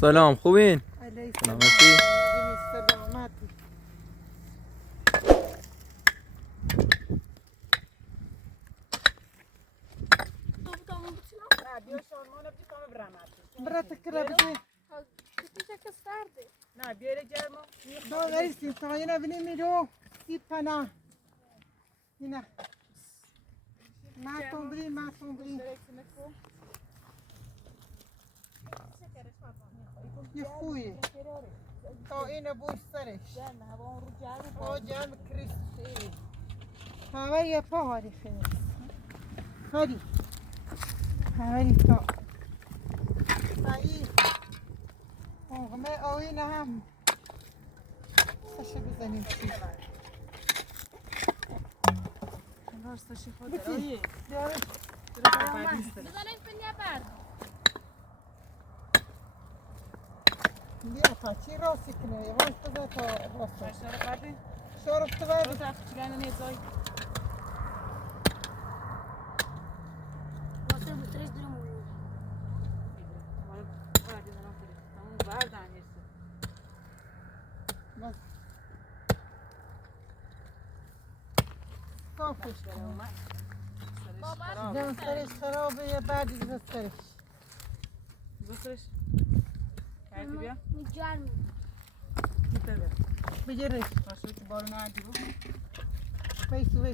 سلام خوبین؟ سلامتی. نه بیاره گرمو دو غریسیم تا اینا بینیم میرو سی پناه اینا معصوم بریم یه خویه تا اینو بوش سرش جرم کریستی همه یه پا هاری خیلی هاری تا سعید همه آوین هم سشه بزنیم چی راستشی خود رایی بیاره بزنیم فنیا برد بیا تا چی راستی کنه یه واسه بزن تا راستی شارف بردی؟ شارف تو بردی؟ روز رفت چیگانه نیزای واسه بطرش درمون بردی دارم فرید همون بردن نیست بس صافش کنم جان سرش خرابه یه بعدی بزن سرش بسرش کردی بیا؟ میجرم میتره بگیرش باشه که بارو نردی رو بیسو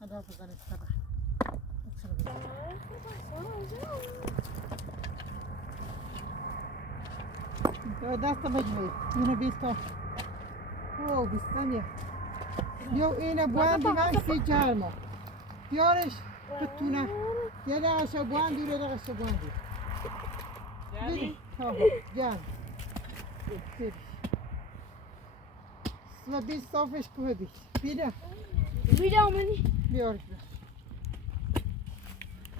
هذا بزن السبع دست بجوی اینو بیستا او بیستانیه یو اینو بوان دیگه سی جرمو بیارش بتونه یه دقیقه بوان دور یه دقیقه بوان دور یعنی؟ جان و بیست صافش که بی بیده بیده اومدی بیارش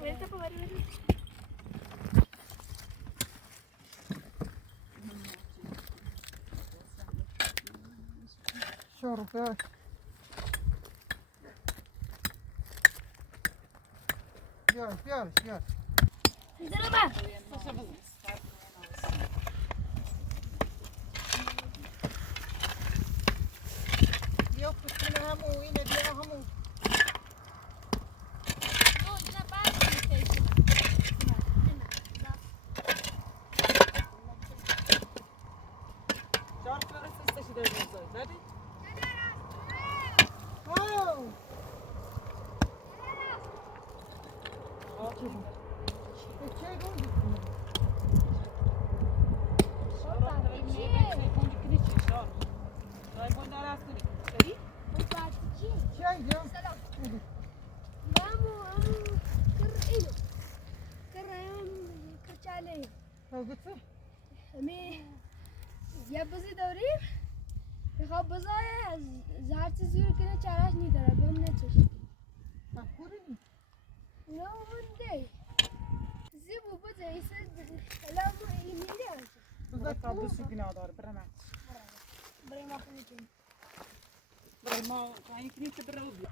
ولی تا بری شروع بیارش بیارش دربا بیا پسونه همو اینه بیا همو شارف برسستشی در نیزای زدی؟ او چه گوندی کنی شارف داری میبینی گوندی کنی چی شارف داری گوند نرست کنی سری؟ چه اینجا تو گفته یه بزی داریم میخواد بزای زهرچی زور کنه چرش نیداره بهم نچشید تفکری نه منده زیبو بزه ایسه لامو ایمیلی هست برای تا دوستی که نداره برای من برای ما خونی کنی برای ما خواهی کنی که برای او بیا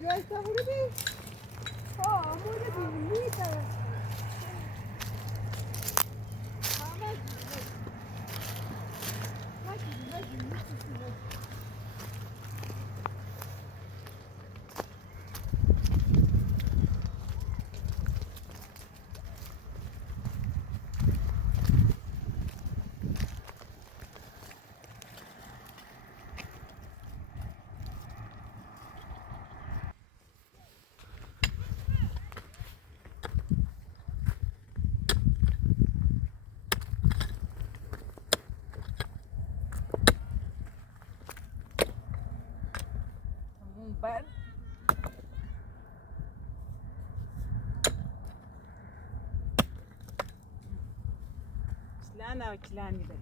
جوی تفکری بی امونه بیمی داره بعد كلانة وكلاني بل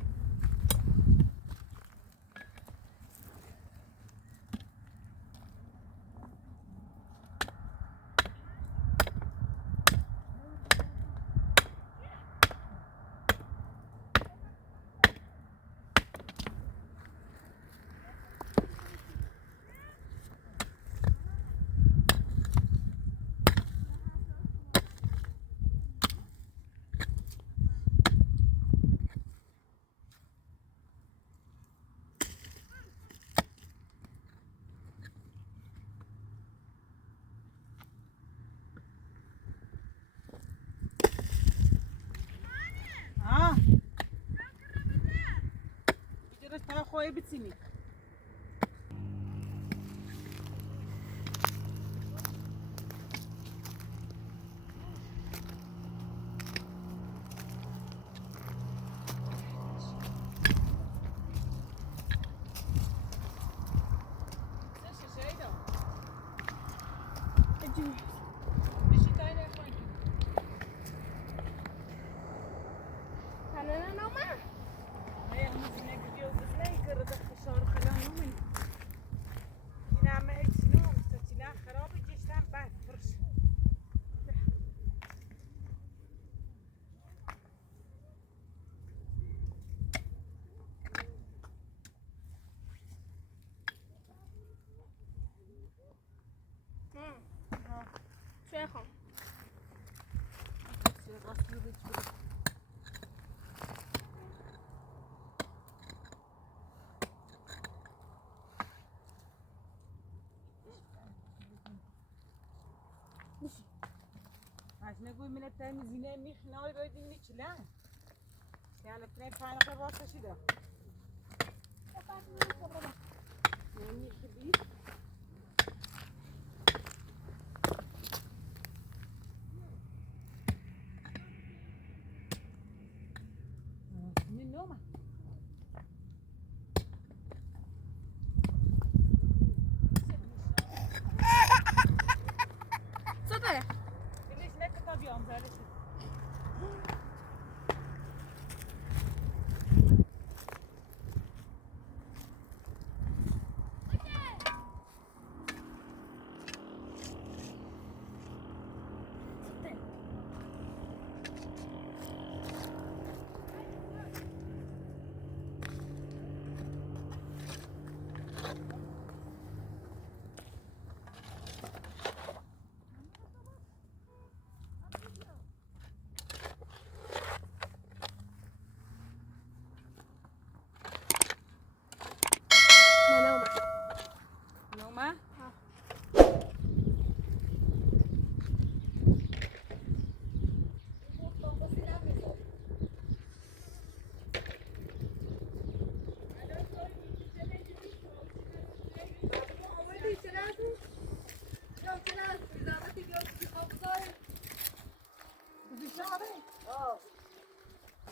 خواهی بچینی شوی خواهم نقول من التاني زينة ميخ ناوي قاعدين نيجي لا يعني اثنين فانا خلاص كده يعني خبيث من نومه صدق ليش لك طب يوم ذلك نومه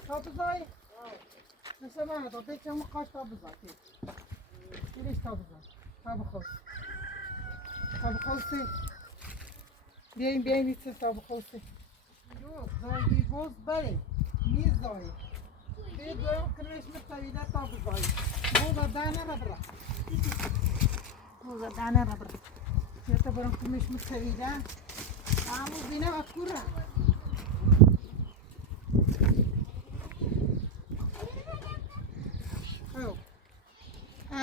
تابزای مثل من تا دیگه هم قاش تابزای دیگه تابزای تابخوستی بیاین ایتون تابخوستی yok زایی گوز بله نیز زایی bir dönem kırışmış sayıyla tابزای bu da dana rabra bu da dana rabra yata barang kırışmış sayıyla kamu bina akura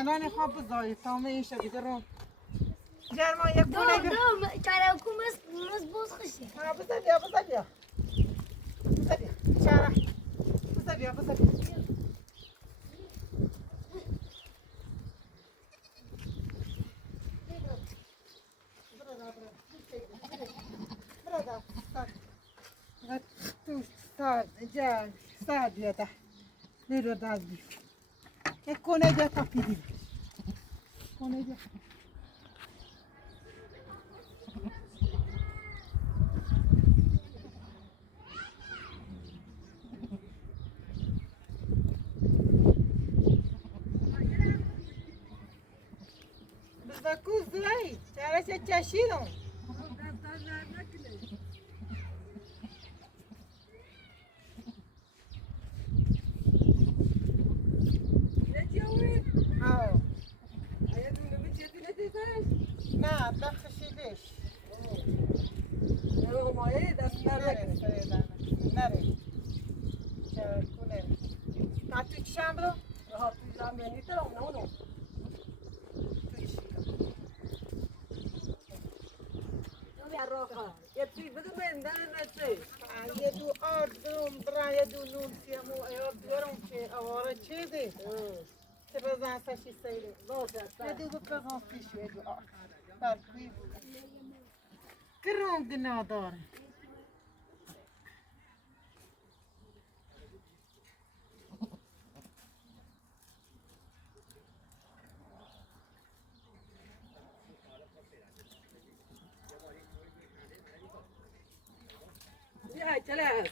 الان خواب بزایی تامه این شدیده رو جرما یک بونه دام چراکو مس بوز خشه بزا بیا چرا بزا بیا کنه جا تا پیدی کنه جا بزاکوز دایی چرا چه چشیدم نه بخشیدش مایه دست نره چرا کنه تو چشم برو تو چشم نیتر اونو یه دو آرد دروم برای یه دو نون سیمو ایاب دورم که آواره چیزی که بزن سشی سیره یه دو بزن پیش یه دو آرد برکوی کرنگ نداره چلا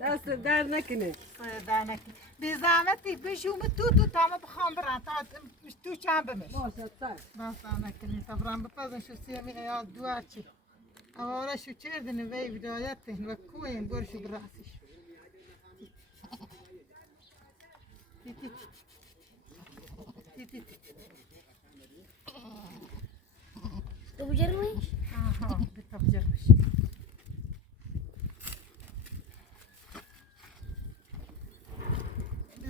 دست در نکنه دانك بزعمتي بيجوا متوتو تاما بخمبران تو چند بمش باشه تا بس انا كني طبعا بفضل شو سيمي يا دواتشي اولا شو چردن وي بدايته وكوين برشو براسش تو بجرمش؟ آها بتبجرش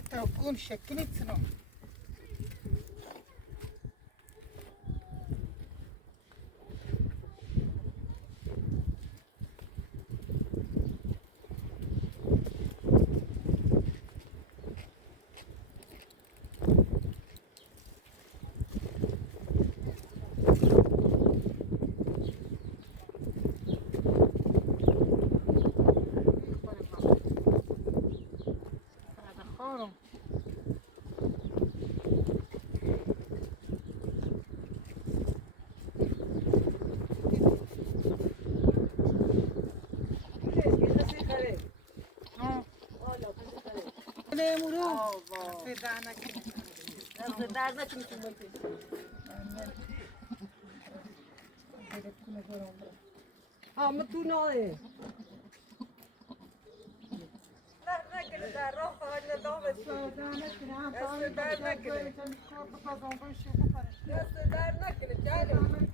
بتوكون شكنت سنو مرو فدانك دست در نکنه تو بلکه تو ناله در نکنه در راه فقط ندام دست در نکنه دست در نکنه جانم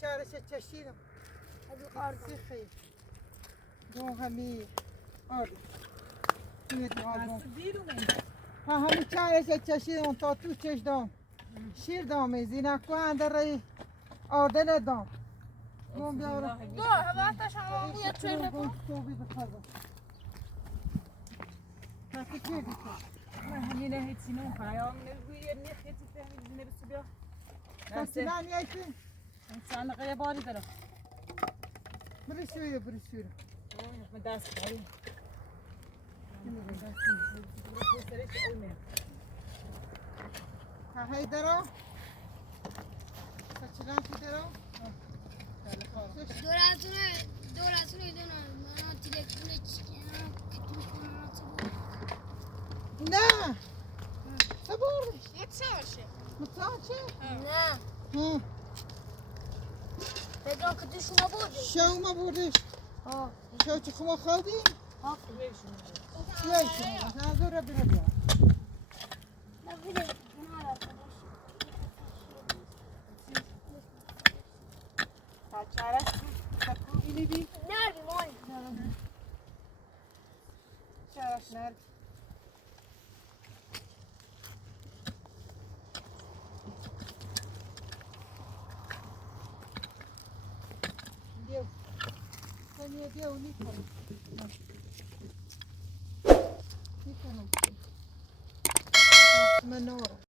چارش چشیدم سیخی دو همی آرد ها همی چارش چشیدم تا تو چش دام شیر دامی زینا کوان در رای آردل دام گم بیارم دو وقتا شما بویا توی نکن توبی بخواه تاکی چه بیتو من همینه هیچی نمیخوام نگویی نیخ هیچی فهمید زینه بسو بیا تاکی نانی ایتی انسان قیه باری داره برسویه من دست داریم ها هی درو سچلان کی درو دورتونه ایدونه مانا تلفونه چیه کتوش مانا تبور نه صبور متساوشه متساوشه نه بدون کتوش ما بوده شو ما بودش شو چه خما خودی یکی نه زور بره بیا نه بده اونها را تا چارش تکو بینی بی نه بیمانی چارش نرد دیو کنیه دیو نیکنم نیکنم منارم